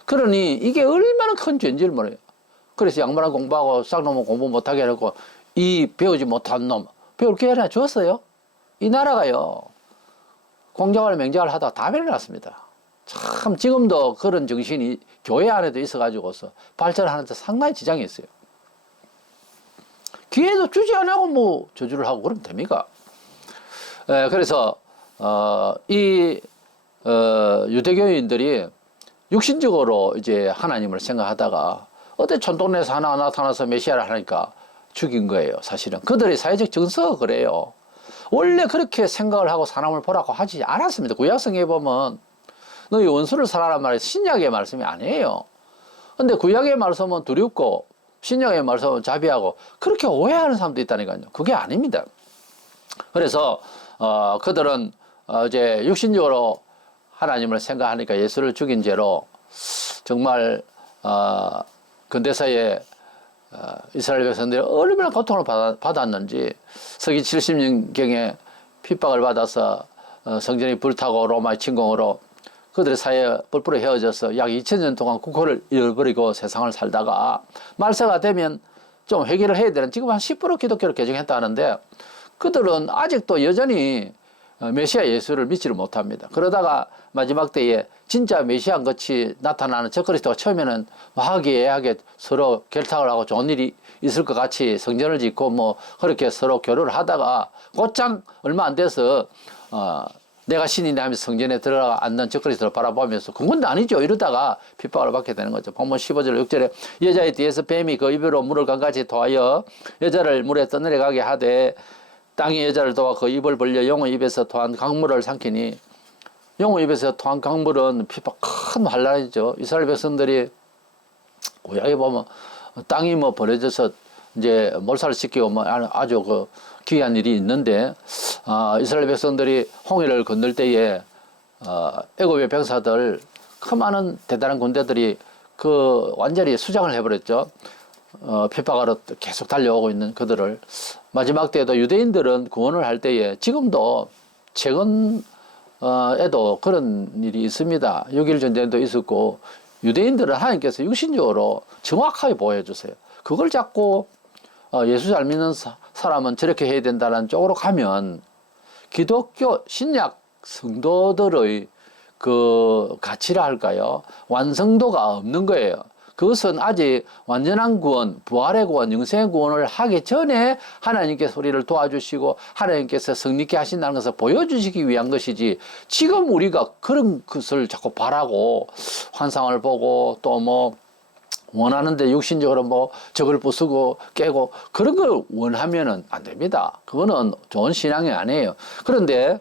그러니 이게 얼마나 큰 죄인지를 몰라요. 그래서 양반은 공부하고 쌍놈은 공부 못하게 해놓고 이 배우지 못한 놈 배울 기회를 줬어요. 이 나라가요, 공작을 맹작을 하다가 다 배려났습니다. 참 지금도 그런 정신이 교회 안에도 있어가지고서 발전하는데 상당히 지장이 있어요. 기회도 주지 안 하고 뭐 저주를 하고 그러면 됩니까? 그래서 유대교인들이 육신적으로 이제 하나님을 생각하다가 어때 촌동네에서 하나 나타나서 메시아를 하니까 죽인 거예요. 사실은 그들의 사회적 정서가 그래요. 원래 그렇게 생각을 하고 사람을 보라고 하지 않았습니다. 구약성에 보면 너희 원수를 사랑하란 말이 신약의 말씀이 아니에요. 근데 구약의 말씀은 두렵고 신약의 말씀은 자비하고 그렇게 오해하는 사람도 있다니까요. 그게 아닙니다. 그래서 그들은 이제 육신적으로 하나님을 생각하니까 예수를 죽인 죄로 정말 근대사에 이스라엘 백성들이 얼마나 고통을 받았는지, 서기 70년경에 핍박을 받아서 성전이 불타고 로마의 침공으로 그들의 사이에 뿔뿔이 헤어져서 약 2000년 동안 국호를 잃어버리고 세상을 살다가 말세가 되면 좀 회개를 해야 되는, 지금 한 10% 기독교를 개정했다는데 그들은 아직도 여전히 메시아 예수를 믿지를 못합니다. 그러다가 마지막 때에 진짜 메시아 같이 나타나는 저 그리스도가 처음에는 화기애애하게 서로 결탁을 하고 좋은 일이 있을 것 같이 성전을 짓고 뭐 그렇게 서로 교류를 하다가 곧장 얼마 안 돼서 내가 신이네 하면서 성전에 들어가 앉는 저 그리스도를 바라보면서 그건 아니죠 이러다가 핍박을 받게 되는 거죠. 본문 15절 6절에 여자의 뒤에서 뱀이 그 입으로 물을 강같이 토하여 여자를 물에 떠내려가게 하되 땅이 여자를 도와 그 입을 벌려 용의 입에서 토한 강물을 삼키니, 용의 입에서 토한 강물은 핍박 큰 환란이죠. 이스라엘 백성들이 구약에 보면 땅이 뭐 버려져서 이제 몰살을 시키고 뭐 아주 그 귀한 일이 있는데, 이스라엘 백성들이 홍해를 건널 때에 애굽의 병사들 그 많은 대단한 군대들이 그 완전히 수장을 해버렸죠. 핍박하러 계속 달려오고 있는 그들을 마지막 때에도 유대인들은 구원을 할 때에 지금도 최근에도 그런 일이 있습니다. 6.1 전쟁도 있었고 유대인들은 하나님께서 육신적으로 정확하게 보호해 주세요. 그걸 자꾸 예수 잘 믿는 사람은 저렇게 해야 된다는 쪽으로 가면 기독교 신약 성도들의 그 가치라 할까요? 완성도가 없는 거예요. 그것은 아직 완전한 구원, 부활의 구원, 영생의 구원을 하기 전에 하나님께서 우리를 도와주시고 하나님께서 성립케 하신다는 것을 보여주시기 위한 것이지, 지금 우리가 그런 것을 자꾸 바라고 환상을 보고 또 뭐 원하는데 육신적으로 뭐 적을 부수고 깨고 그런 걸 원하면은 안 됩니다. 그거는 좋은 신앙이 아니에요. 그런데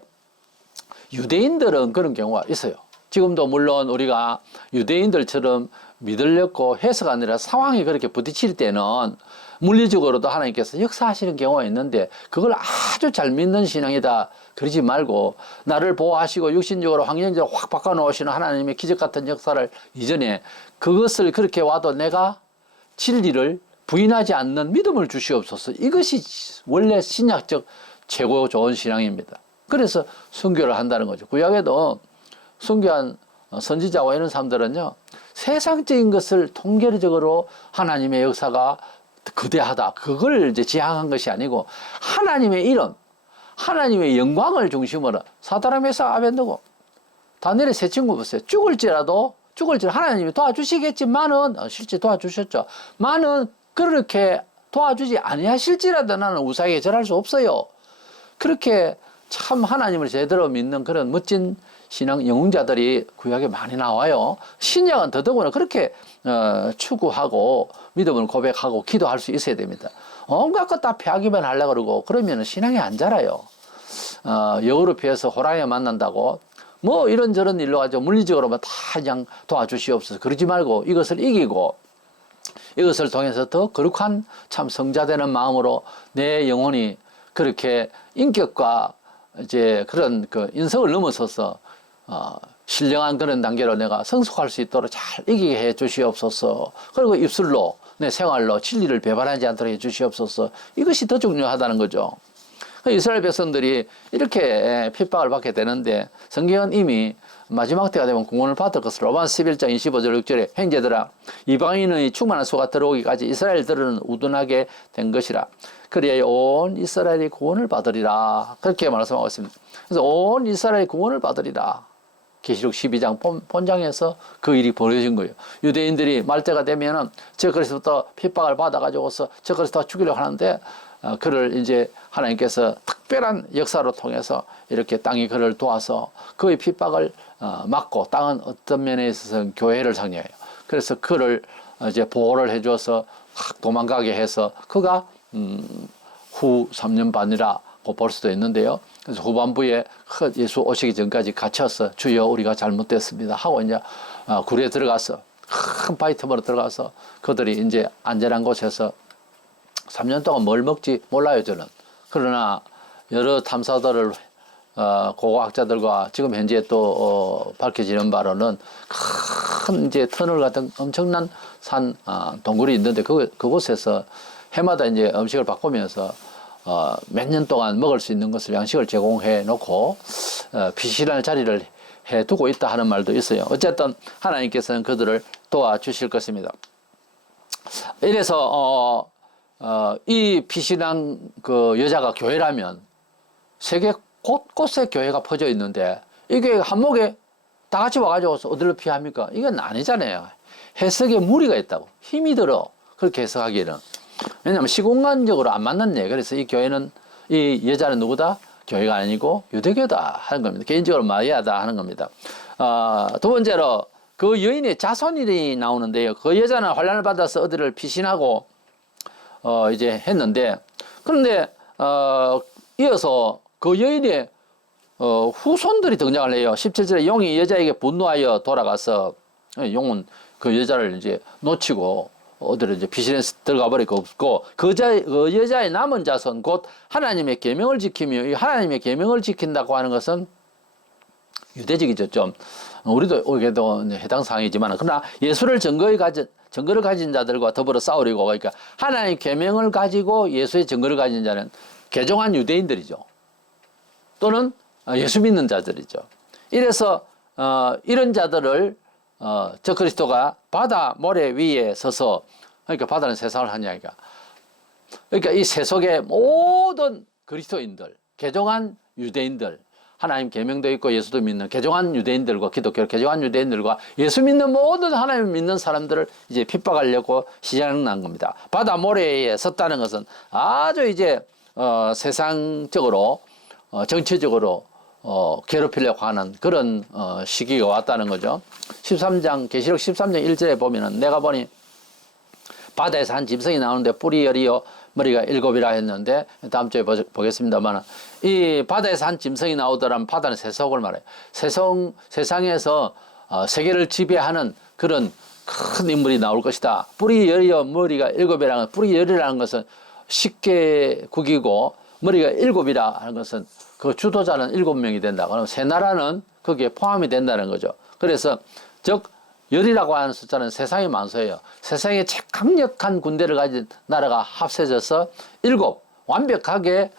유대인들은 그런 경우가 있어요. 지금도 물론 우리가 유대인들처럼 믿으려고 해서가 아니라 상황이 그렇게 부딪힐 때는 물리적으로도 하나님께서 역사하시는 경우가 있는데, 그걸 아주 잘 믿는 신앙이다 그러지 말고 나를 보호하시고 육신적으로 환경적으로 확 바꿔놓으시는 하나님의 기적 같은 역사를 이전에 그것을 그렇게 와도 내가 진리를 부인하지 않는 믿음을 주시옵소서. 이것이 원래 신약적 최고 좋은 신앙입니다. 그래서 순교를 한다는 거죠. 구약에도 순교한 선지자와 이런 사람들은요, 세상적인 것을 통계적으로 하나님의 역사가 거대하다, 그걸 이제 지향한 것이 아니고 하나님의 이름, 하나님의 영광을 중심으로 사드락 메삭 아벤느고 다니엘의 세 친구 보세요. 죽을지라도 하나님이 도와주시겠지만은 실제 도와주셨죠. 만은 그렇게 도와주지 아니하실지라도 나는 우상에 절할 수 없어요. 그렇게 참 하나님을 제대로 믿는 그런 멋진 신앙 영웅자들이 구약에 많이 나와요. 신약은 더더구나 그렇게 추구하고 믿음을 고백하고 기도할 수 있어야 됩니다. 온갖 것 다 피하기만 하려고 그러고 그러면 신앙이 안 자라요. 여우를 피해서 호랑이를 만난다고 뭐 이런저런 일로 가지고 물리적으로만 다 그냥 도와주시옵소서. 그러지 말고 이것을 이기고 이것을 통해서 더 거룩한 참 성자되는 마음으로 내 영혼이 그렇게 인격과 이제 그런 그 인성을 넘어서서 신령한 그런 단계로 내가 성숙할 수 있도록 잘 이기게 해 주시옵소서. 그리고 입술로 내 생활로 진리를 배반하지 않도록 해 주시옵소서. 이것이 더 중요하다는 거죠. 이스라엘 백성들이 이렇게 핍박을 받게 되는데 성경은 이미 마지막 때가 되면 구원을 받을 것으로 로마서 11장 25절 6절에 형제들아 이방인의 충만한 수가 들어오기까지 이스라엘들은 우둔하게 된 것이라 그리하여 온 이스라엘이 구원을 받으리라 그렇게 말씀하고 있습니다. 그래서 온 이스라엘이 구원을 받으리라. 계시록 12장 본장에서 그 일이 벌어진 거예요. 유대인들이 말때가 되면은 저 그리스도부터 핍박을 받아가지고서 저 그리스도 죽이려고 하는데 그를 이제 하나님께서 특별한 역사로 통해서 이렇게 땅이 그를 도와서 그의 핍박을 막고 땅은 어떤 면에 있어서는 교회를 상징해요. 그래서 그를 이제 보호를 해줘서 도망가게 해서 그가 후 3년 반이라고 볼 수도 있는데요. 그래서 후반부에 예수 오시기 전까지 갇혀서 주여 우리가 잘못됐습니다 하고 이제 굴에 들어가서 큰 바위 틈으로 들어가서 그들이 이제 안전한 곳에서 3년 동안 뭘 먹지 몰라요 저는. 그러나 여러 탐사들을 고고학자들과 지금 현재 또 밝혀지는 바로는 큰 이제 터널 같은 엄청난 산 동굴이 있는데 그곳에서 해마다 이제 음식을 바꾸면서 몇 년 동안 먹을 수 있는 것을 양식을 제공해 놓고 피신할 자리를 해 두고 있다 하는 말도 있어요. 어쨌든 하나님께서는 그들을 도와주실 것입니다. 이래서 이 피신한 그 여자가 교회라면 세계 곳곳에 교회가 퍼져 있는데 이게 한목에 다 같이 와가지고 어디로 피합니까? 이건 아니잖아요. 해석에 무리가 있다고. 힘이 들어. 그렇게 해석하기에는. 왜냐하면 시공간적으로 안 맞는 그래서 이 교회는, 이 여자는 누구다? 교회가 아니고 유대교다 하는 겁니다. 개인적으로 마리아다 하는 겁니다. 두 번째로 그 여인의 자손이 나오는데요. 그 여자는 환난을 받아서 어디를 피신하고 이제 했는데, 그런데 이어서 그 여인의 후손들이 등장을 해요. 17절에 용이 여자에게 분노하여 돌아가서 용은 그 여자를 이제 놓치고 어디로 이제 피신에 들어가 버리고 없고 그 여자의 남은 자손 곧 하나님의 계명을 지키며 이 하나님의 계명을 지킨다고 하는 것은 유대적이죠. 좀 우리도 오게도 해당 사항이지만 그러나 예수를 증거를 가진 자들과 더불어 싸우려고 그러니까 하나님의 계명을 가지고 예수의 증거를 가진 자는 개종한 유대인들이죠. 또는 예수 믿는 자들이죠. 이래서 이런 자들을 저 그리스도가 바다 모래 위에 서서 그러니까 바다는 세상을 한 이야기가 그러니까 이 세속의 모든 그리스도인들 개종한 유대인들 하나님 계명도 있고 예수도 믿는 개종한 유대인들과 기독교 개종한 유대인들과 예수 믿는 모든 하나님 믿는 사람들을 이제 핍박하려고 시작난 겁니다. 바다 모래에 섰다는 것은 아주 이제 세상적으로 정치적으로 괴롭히려고 하는 그런 시기가 왔다는 거죠. 13장 계시록 13장 1절에 보면은 내가 보니 바다에서 한 짐승이 나오는데 뿔이 열이요 머리가 7이라 했는데 다음 주에 보겠습니다만 이 바다에서 한 짐승이 나오더라면 바다는 세속을 말해요. 세상에서 세계를 지배하는 그런 큰 인물이 나올 것이다. 뿔이 열이요 머리가 7이라는 뿔이 열이라는 것은 쉽게 구기고 머리가 7이라 하는 것은 그 주도자는 7명이 된다. 그러면 세 나라는 거기에 포함이 된다는 거죠. 그래서 즉 열이라고 하는 숫자는 세상의 만소예요. 세상에 강력한 군대를 가진 나라가 합세져서 7 완벽하게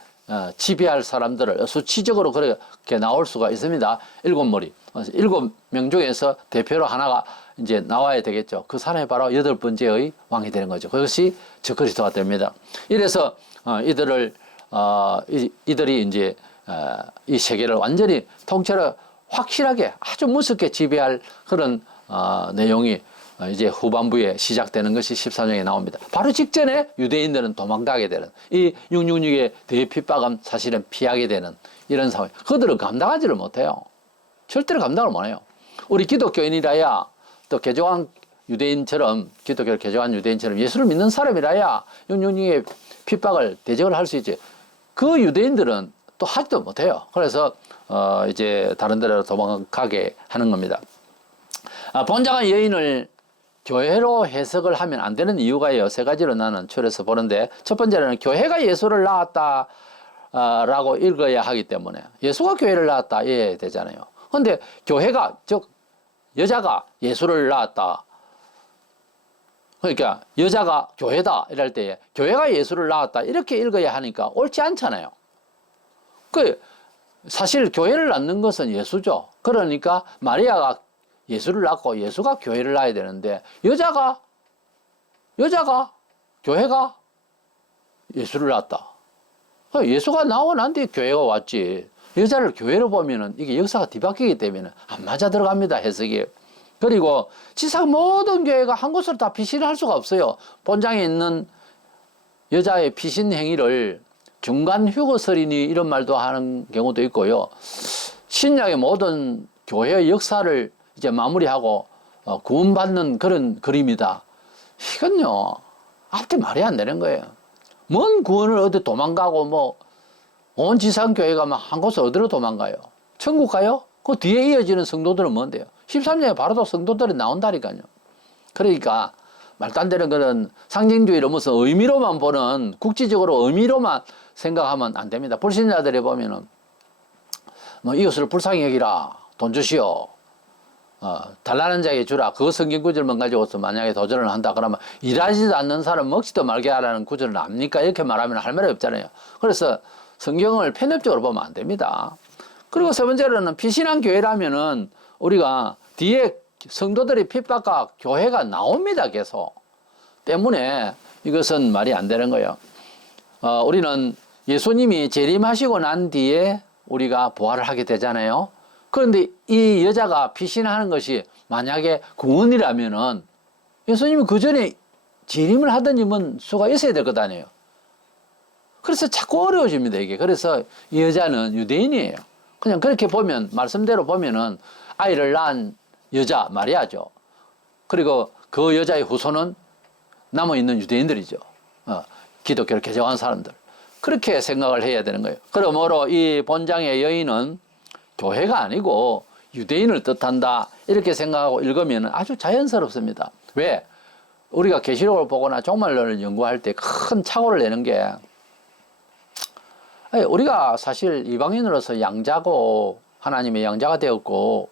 지배할 사람들을 수치적으로 그렇게 나올 수가 있습니다. 7머리. 7명 중에서 대표로 하나가 이제 나와야 되겠죠. 그 사람이 바로 8번째의 왕이 되는 거죠. 그것이 저 그리스도가 됩니다. 이래서 이들이 이제 이 세계를 완전히 통째로 확실하게 아주 무섭게 지배할 그런 내용이 이제 후반부에 시작되는 것이 14장에 나옵니다. 바로 직전에 유대인들은 도망가게 되는 이 666의 대핍박은 사실은 피하게 되는 이런 상황. 그들은 감당하지를 못해요. 절대로 감당을 못해요. 우리 기독교인이라야 또 개종한 유대인처럼 기독교를 개종한 유대인처럼 예수를 믿는 사람이라야 666의 핍박을 대적을 할 수 있지. 그 유대인들은 또 하지도 못해요. 그래서 이제 다른 데로 도망가게 하는 겁니다. 본장한 여인을 교회로 해석을 하면 안 되는 이유가요. 세 가지로 나는 추려서 보는데, 첫 번째는 교회가 예수를 낳았다 라고 읽어야 하기 때문에, 예수가 교회를 낳았다 이래야 되잖아요. 근데 교회가, 즉 여자가 예수를 낳았다, 그러니까 여자가 교회다 이럴 때 교회가 예수를 낳았다 이렇게 읽어야 하니까 옳지 않잖아요. 사실 교회를 낳는 것은 예수죠. 그러니까 마리아가 예수를 낳고 예수가 교회를 낳아야 되는데, 여자가 교회가 예수를 낳았다. 예수가 나오고 난 뒤에 교회가 왔지. 여자를 교회로 보면은 이게 역사가 뒤바뀌기 때문에 안 맞아 들어갑니다, 해석이. 그리고 지상 모든 교회가 한 곳으로 다 피신을 할 수가 없어요. 본장에 있는 여자의 피신 행위를 중간 휴거설이니 이런 말도 하는 경우도 있고요. 신약의 모든 교회의 역사를 이제 마무리하고 구원받는 그런 그림이다. 이건요, 앞뒤 말이 안 되는 거예요. 뭔 구원을 어디 도망가고 온 지상교회가 한 곳을 어디로 도망가요? 천국 가요? 그 뒤에 이어지는 성도들은 뭔데요? 13장에 바로 또 성도들이 나온다니까요. 그러니까 말도 안 되는 그런 상징주의로 무슨 의미로만 보는, 국지적으로 의미로만 생각하면 안 됩니다. 불신자들이 보면은 이웃을 불쌍히 여기라, 돈 주시오, 달라는 자에게 주라, 그 성경 구절만 가지고서 만약에 도전을 한다 그러면 일하지도 않는 사람 먹지도 말게 하라는 구절은 압니까? 이렇게 말하면 할 말이 없잖아요. 그래서 성경을 편협적으로 보면 안 됩니다. 그리고 세 번째로는 피신한 교회라면은 우리가 뒤에 성도들이 핍박과 교회가 나옵니다, 계속. 때문에 이것은 말이 안 되는 거예요. 우리는 예수님이 재림하시고 난 뒤에 우리가 부활을 하게 되잖아요. 그런데 이 여자가 피신하는 것이 만약에 구원이라면은 예수님이 그 전에 재림을 하던 수가 있어야 될 것 아니에요. 그래서 자꾸 어려워집니다, 이게. 그래서 이 여자는 유대인이에요. 그냥 그렇게 보면, 말씀대로 보면은 아이를 낳은 여자 마리아죠. 그리고 그 여자의 후손은 남아있는 유대인들이죠. 기독교를 개종한 사람들. 그렇게 생각을 해야 되는 거예요. 그러므로 이 본장의 여인은 교회가 아니고 유대인을 뜻한다, 이렇게 생각하고 읽으면 아주 자연스럽습니다. 왜? 우리가 계시록을 보거나 종말론을 연구할 때 큰 착오를 내는 게, 우리가 사실 이방인으로서 양자고 하나님의 양자가 되었고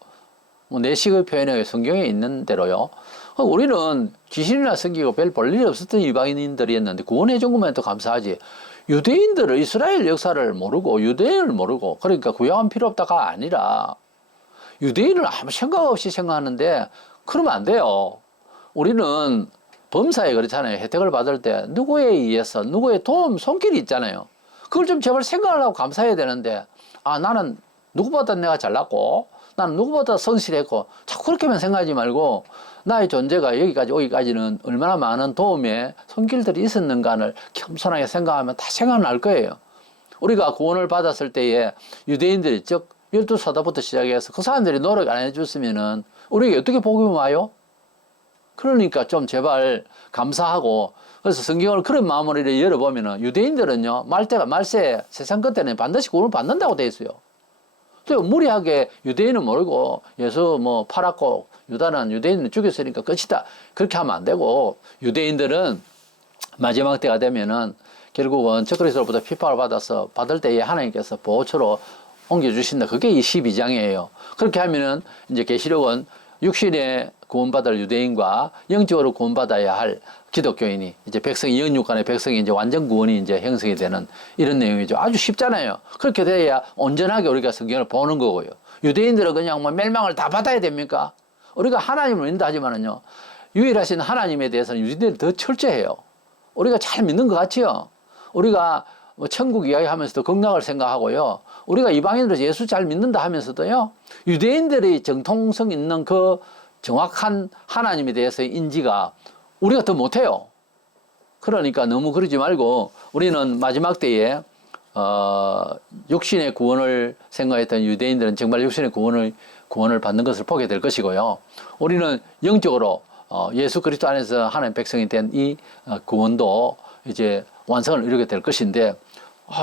내식의 표현에 성경에 있는 대로요, 우리는 귀신이나 섬기고 별 볼일이 없었던 이방인들이었는데 구원해 준 것만 해도 감사하지, 유대인들을, 이스라엘 역사를 모르고 유대인을 모르고, 그러니까 구약은 필요 없다가 아니라 유대인을 아무 생각 없이 생각하는데 그러면 안 돼요. 우리는 범사에 그렇잖아요. 혜택을 받을 때 누구에 의해서 누구의 도움, 손길이 있잖아요. 그걸 좀 제발 생각을 하고 감사해야 되는데, 나는 누구보다 내가 잘났고 나는 누구보다 성실했고, 자꾸 그렇게만 생각하지 말고 나의 존재가 여기까지 오기까지는 얼마나 많은 도움의 손길들이 있었는가를 겸손하게 생각하면 다 생각날 거예요. 우리가 구원을 받았을 때에 유대인들이, 즉 12사도부터 시작해서 그 사람들이 노력 안 해줬으면은 우리에게 어떻게 복음이 와요? 그러니까 좀 제발 감사하고, 그래서 성경을 그런 마음으로 열어보면은 유대인들은요, 말세 세상 끝에는 반드시 구원을 받는다고 돼 있어요. 또 무리하게 유대인은 모르고 예수 팔았고 유다는 유대인을 죽였으니까 끝이다, 그렇게 하면 안 되고, 유대인들은 마지막 때가 되면은 결국은 적그리스도로부터 핍박을 받을 때에 하나님께서 보호처로 옮겨주신다. 그게 이 12장이에요. 그렇게 하면은 이제 계시록은 육신에 구원받을 유대인과 영적으로 구원받아야 할 기독교인이, 이제 백성이, 영육간의 백성이 이제 완전 구원이 이제 형성이 되는 이런 내용이죠. 아주 쉽잖아요. 그렇게 돼야 온전하게 우리가 성경을 보는 거고요. 유대인들은 그냥 멸망을 다 받아야 됩니까? 우리가 하나님을 믿는다 하지만은요, 유일하신 하나님에 대해서는 유대인들이 더 철저해요. 우리가 잘 믿는 것 같지요. 우리가 천국 이야기하면서도 극락을 생각하고요, 우리가 이방인으로서 예수 잘 믿는다 하면서도요, 유대인들의 정통성 있는 그 정확한 하나님에 대해서의 인지가 우리가 더 못해요. 그러니까 너무 그러지 말고, 우리는 마지막 때에 육신의 구원을 생각했던 유대인들은 정말 육신의 구원을 받는 것을 보게 될 것이고요, 우리는 영적으로 예수 그리스도 안에서 하나님 백성이 된 이 구원도 이제 완성을 이루게 될 것인데,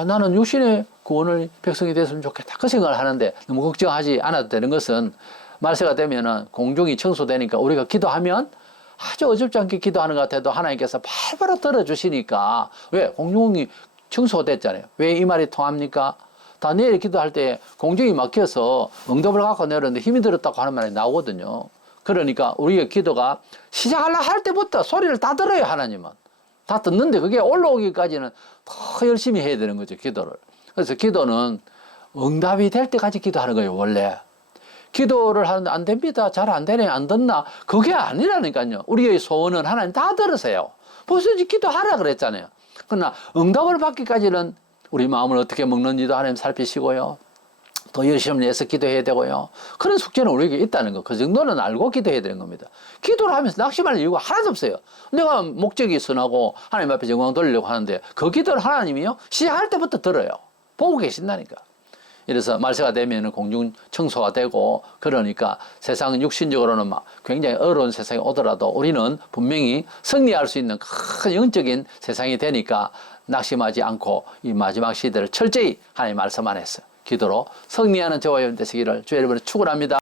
나는 육신의 구원을 백성이 됐으면 좋겠다. 그 생각을 하는데 너무 걱정하지 않아도 되는 것은 말세가 되면은 공중이 청소되니까 우리가 기도하면 아주 어줍지 않게 기도하는 것 같아도 하나님께서 바로 들어주시니까 왜? 공중이 청소됐잖아요. 왜 이 말이 통합니까? 다니엘이 기도할 때 공중이 막혀서 응답을 갖고 내렸는데 힘이 들었다고 하는 말이 나오거든요. 그러니까 우리의 기도가 시작하려 할 때부터 소리를 다 들어요, 하나님은. 다 듣는데 그게 올라오기까지는 더 열심히 해야 되는 거죠, 기도를. 그래서 기도는 응답이 될 때까지 기도하는 거예요, 원래. 기도를 하는데 안 됩니다. 잘 안 되네, 안 듣나? 그게 아니라니까요. 우리의 소원은 하나님 다 들으세요. 벌써 기도하라 그랬잖아요. 그러나 응답을 받기까지는 우리 마음을 어떻게 먹는지도 하나님 살피시고요. 더 열심히 내서 기도해야 되고요. 그런 숙제는 우리에게 있다는 거. 그 정도는 알고 기도해야 되는 겁니다. 기도를 하면서 낙심할 이유가 하나도 없어요. 내가 목적이 선하고 하나님 앞에 영광 돌리려고 하는데 그 기도를 하나님이요 시작할 때부터 들어요. 보고 계신다니까. 이래서 말세가 되면 공중 청소가 되고 그러니까 세상은 육신적으로는 막 굉장히 어려운 세상이 오더라도 우리는 분명히 승리할 수 있는 큰 영적인 세상이 되니까 낙심하지 않고 이 마지막 시대를 철저히 하나님 말씀 안에서 기도로 승리하는 저와 여러분 되시기를 주의 이름으로 축원합니다.